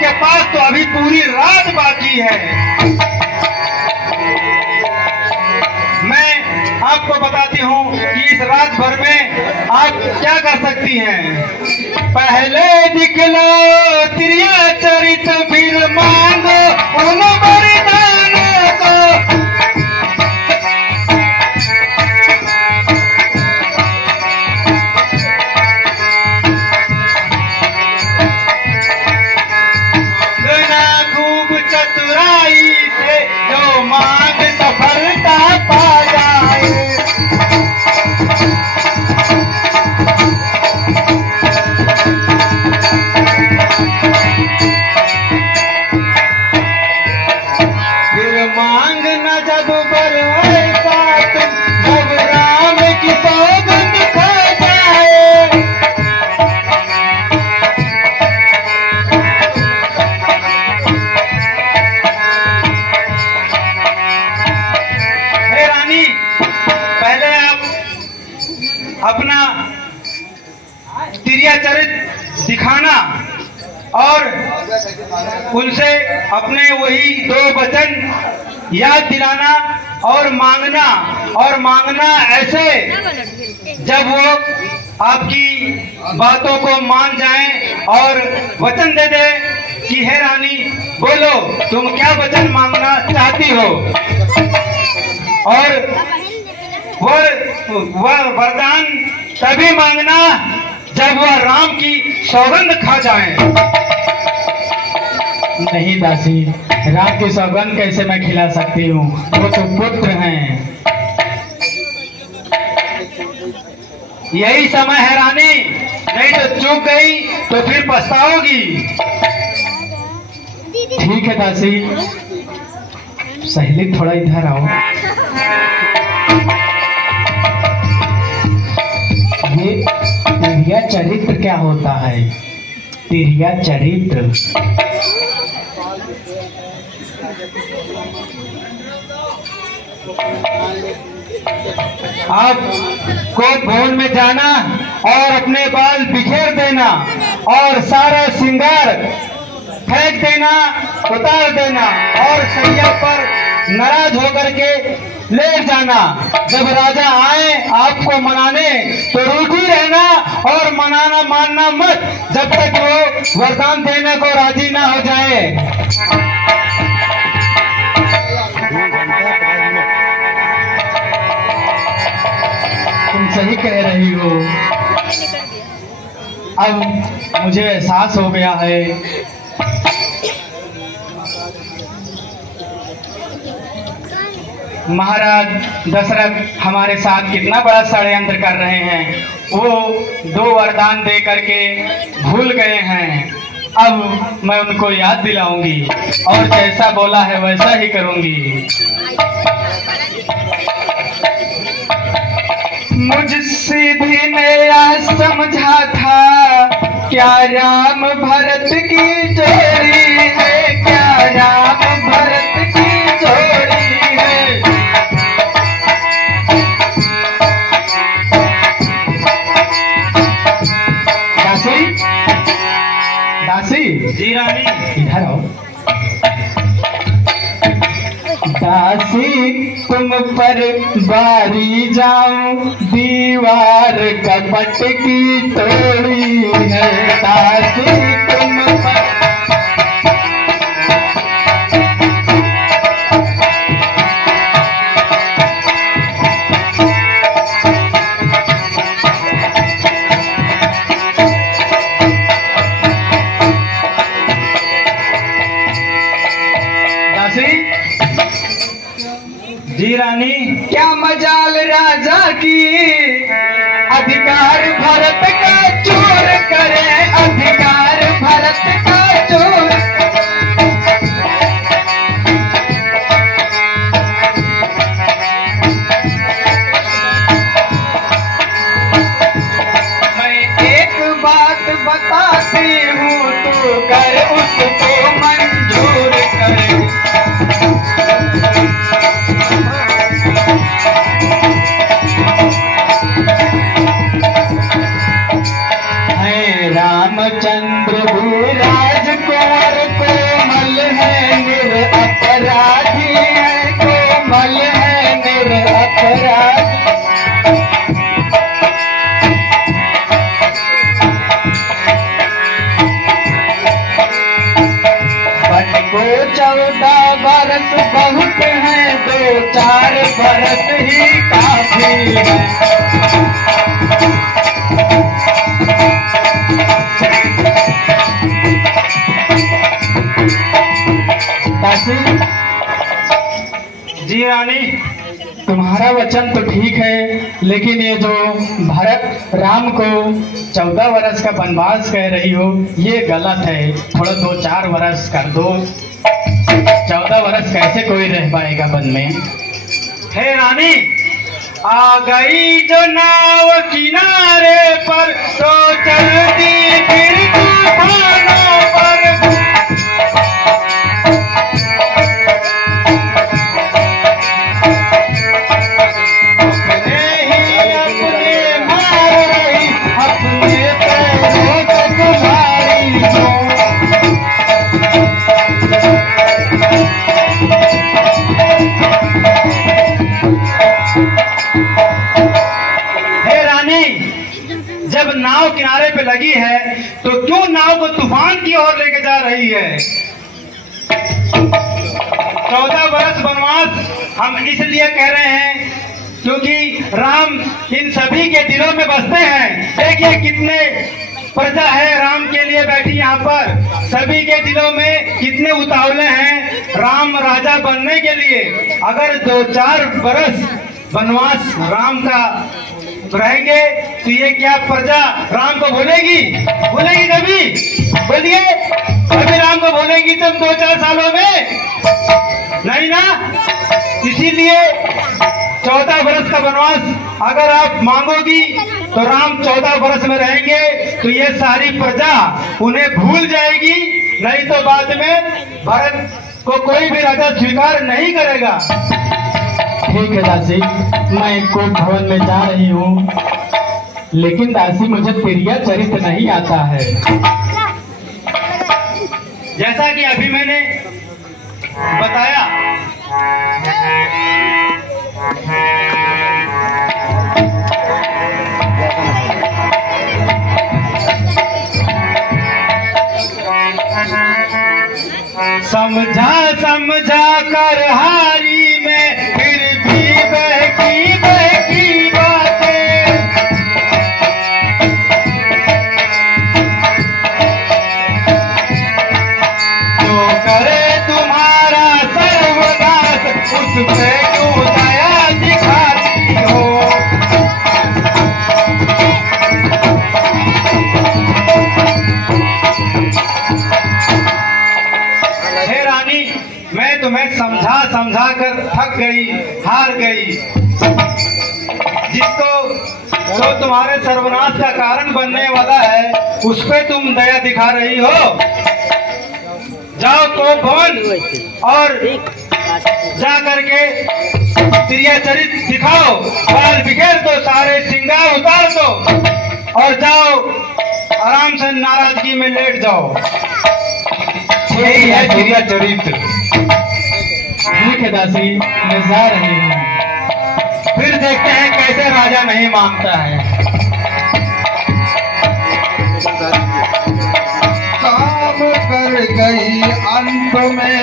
आपके पास तो अभी पूरी रात बाकी है। मैं आपको बताती हूँ कि इस रात भर में आप क्या कर सकती हैं। पहले दिखलाओ तिरिया चरित फिर मांगो उन वरदानों को। खूब चतुराई से जो मांग सफलता पा जाए। फिर मांग न जब बरसा तुम जब राम की सौगंध खा जाए। हे रानी, पहले आप अपना तिरिया चरित दिखाना और उनसे अपने वही दो वचन याद दिलाना और मांगना ऐसे जब वो आपकी बातों को मान जाएं और वचन दे दे कि हे रानी बोलो तुम क्या वचन मांगना चाहती हो। और वह वरदान तभी मांगना जब वह राम की सौगंध खा जाए। नहीं दासी, राम की सौगंध कैसे मैं खिला सकती हूँ, वो तो पुत्र हैं। यही समय है रानी, नहीं तो चूक गई तो फिर पछताओगी। ठीक है दासी, सहेली थोड़ा इधर आओ। ये तिरिया चरित्र क्या होता है? तिरिया चरित्र आपको भवन में जाना और अपने बाल बिखेर देना और सारा श्रृंगार फेंक देना, उतार देना और सैया पर नाराज होकर के लेट जाना। जब राजा आए आपको मनाने तो रूठी रहना और मनाना मानना मत जब तक वो वरदान देने को राजी ना हो जाए। तुम सही कह रही हो। अब मुझे एहसास हो गया है। महाराज दशरथ हमारे साथ कितना बड़ा षड्यंत्र कर रहे हैं। वो दो वरदान दे करके भूल गए हैं। अब मैं उनको याद दिलाऊंगी और जैसा बोला है वैसा ही करूंगी। मुझसे भी नया समझा था क्या राम भरत की जोड़ी है, क्या राम भरत की जोड़ी है। दासी, दासी जी रानी, इधर आओ। दासी तुम पर बारी जाऊं दीवार कपट की तोड़ी है। दासी तुम पर जी रानी, क्या मजाल राजा की अधिकार भरत का चोर करे, अधिकार भरत का चोर। मैं एक बात बताती हूँ तू कर उसको मंजूर करे। रामचंद्र भी राजकुमार 14 बरस बहुत हैं, 2-4 बरस ही काफी है। दासी जी रानी, तुम्हारा वचन तो ठीक है, लेकिन ये जो भरत राम को 14 वर्ष का वनवास कह रही हो, ये गलत है। थोड़ा 2-4 वर्ष कर दो। 14 वर्ष कैसे कोई रह पाएगा वन में? हे रानी, आ गई जो नाव किनारे पर तो चलती फिर तूफानों पर। अपने ही अपने मार रही, अपने पैरों को तुम्हारी हो। जब नाव किनारे पे लगी है तो क्यों नाव को तूफान की ओर लेके जा रही है? 14 वर्ष वनवास हम इसलिए कह रहे हैं क्योंकि राम इन सभी के दिलों में बसते हैं। देखिए कितने प्रजा है राम के लिए बैठी यहाँ पर, सभी के दिलों में कितने उतावले हैं राम राजा बनने के लिए। अगर 2-4 वर्ष वनवास राम का रहेंगे तो ये क्या प्रजा राम को भूलेगी? भूलेगी कभी? बोलिए, कभी राम को भूलेगी तुम 2-4 सालों में? नहीं ना। इसीलिए 14 वर्ष का वनवास अगर आप मांगोगी तो राम 14 वर्ष में रहेंगे तो ये सारी प्रजा उन्हें भूल जाएगी, नहीं तो बाद में भारत को कोई भी राजा स्वीकार नहीं करेगा। ठीक है दासी, मैं कोप भवन में जा रही हूँ, लेकिन दासी मुझे प्रिया चरित्र नहीं आता है। जैसा कि अभी मैंने बताया, समझा समझा कर हारी में फिर भी बहकी बहकी बातें। जो करे तुम्हारा सर्वनाश उस पे क्यों दया दिखाती हो? हे रानी, मैं तुम्हें समझा समझा कर थक गई, हार गई। जिसको जो तुम्हारे सर्वनाश का कारण बनने वाला है उस पे तुम दया दिखा रही हो। जाओ कोप भवन और जा करके प्रिया चरित्र दिखाओ, बाल बिखेर दो, सारे श्रृंगार उतार दो और जाओ आराम से नाराजगी में लेट जाओ। यही है प्रिया चरित्र। ठीक है दासी, मैं जा रही हूँ। फिर देखते हैं कैसे राजा नहीं मांगता है। काम कर गई अंत में।